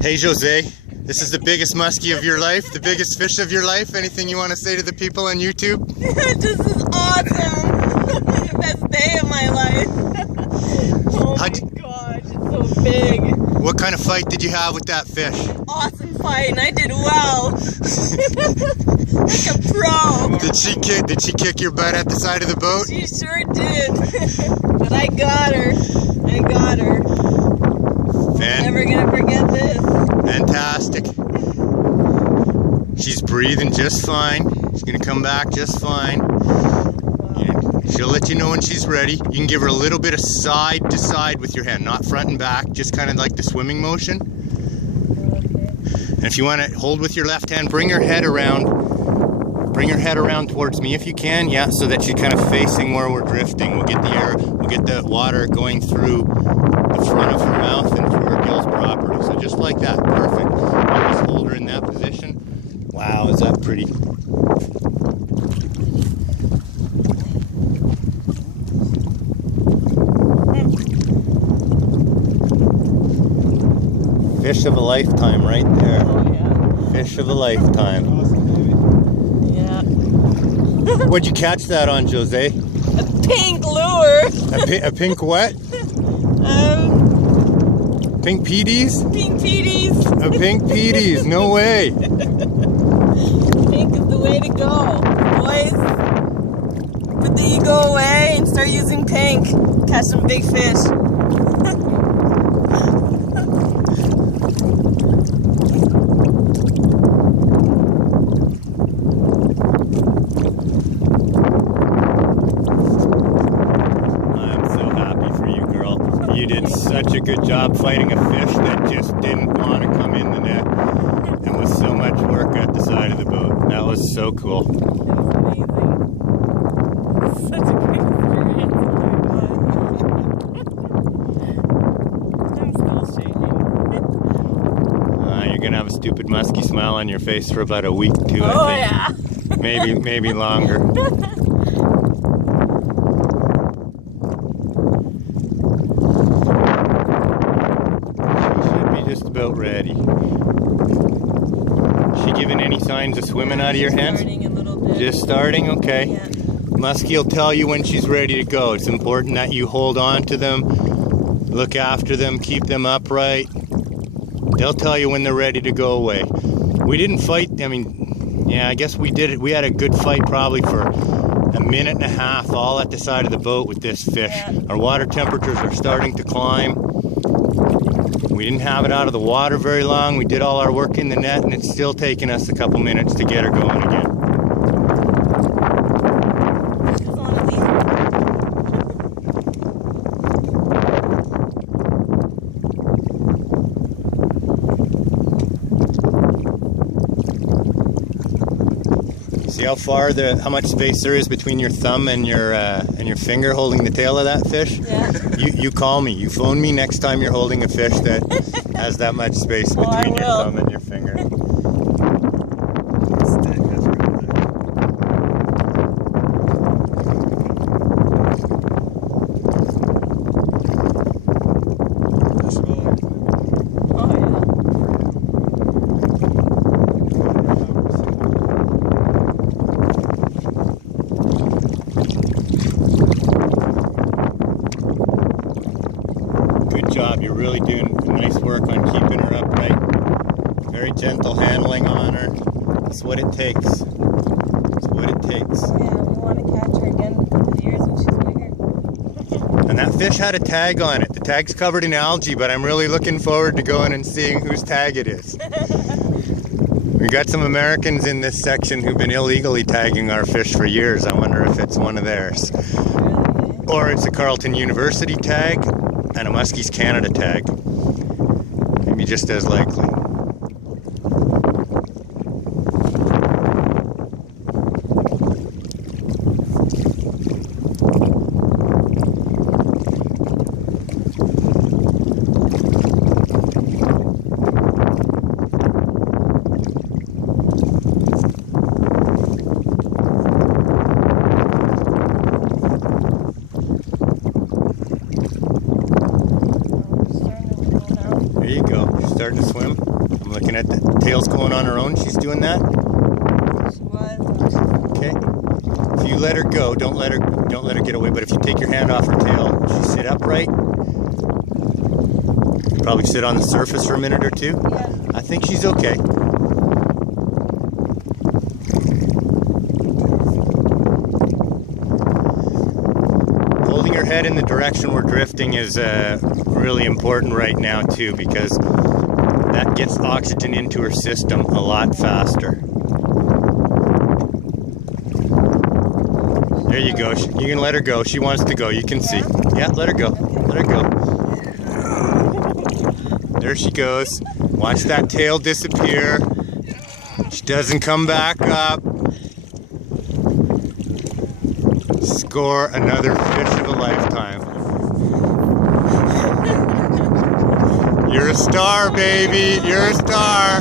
Hey Jose, this is the biggest muskie of your life, the biggest fish of your life. Anything you want to say to the people on YouTube? This is awesome! The best day of my life. Oh my gosh, it's so big. What kind of fight did you have with that fish? Awesome fight, and I did well. Like a pro. Did she kick your butt at the side of the boat? She sure did. But I got her. I got her. I'm never gonna forget this. Fantastic. She's breathing just fine. She's gonna come back just fine. She'll let you know when she's ready. You can give her a little bit of side to side with your hand, not front and back, just kind of like the swimming motion. And if you want to hold with your left hand, bring her head around. Bring her head around towards me if you can, yeah, so that she's kind of facing where we're drifting. We'll get the air, we'll get the water going through the front of her mouth and through her gills properly. So just like that, perfect. I'll just hold her in that position. Wow, is that pretty? Fish of a lifetime right there. Oh yeah. Fish of a lifetime. Yeah. What'd you catch that on, Jose? A pink lure. A pink what? Pink PDs? Pink PDs. A pink PDs, no way. Pink is the way to go, boys. Put the ego away and start using pink. Catch some big fish. You did such a good job fighting a fish that just didn't want to come in the net, and with so much work at the side of the boat. That was so cool. That was amazing. Such a great experience. I'm still shaking. You're gonna have a stupid musky smile on your face for about a week too. Oh I think. yeah. Maybe longer. Just about ready. She giving any signs of swimming out of your hands? Starting a little bit. Just starting? Okay. Yeah. Muskie will tell you when she's ready to go. It's important that you hold on to them, look after them, keep them upright. They'll tell you when they're ready to go away. We didn't fight, I mean, yeah, I guess we did it. We had a good fight probably for a minute and a half all at the side of the boat with this fish. Yeah. Our water temperatures are starting to climb. We didn't have it out of the water very long. We did all our work in the net, and it's still taking us a couple minutes to get her going again. See how far how much space there is between your thumb and your finger holding the tail of that fish? Yeah. You call me. You phone me next time you're holding a fish that has that much space between your thumb and your finger. Good job. You're really doing nice work on keeping her upright. Very gentle handling on her. That's what it takes. That's what it takes. Yeah, we want to catch her again in a couple of years when she's bigger. And that fish had a tag on it. The tag's covered in algae, but I'm really looking forward to going and seeing whose tag it is. We got some Americans in this section who've been illegally tagging our fish for years. I wonder if it's one of theirs. Or it's a Carleton University tag and a Muskies Canada tag. Maybe just as likely. There you go. She's starting to swim. I'm looking at the tails going on her own. She's doing that. She was. Okay. If you let her go, don't let her get away. But if you take your hand off her tail, she sit upright. Probably sit on the surface for a minute or two. Yeah. I think she's okay. Holding her head in the direction we're drifting is really important right now too, because that gets oxygen into her system a lot faster. There you go. You can let her go. She wants to go. You can see. Yeah, let her go. Let her go. There she goes. Watch that tail disappear. She doesn't come back up. Score another fish of a lifetime. You're a star, baby. You're a star.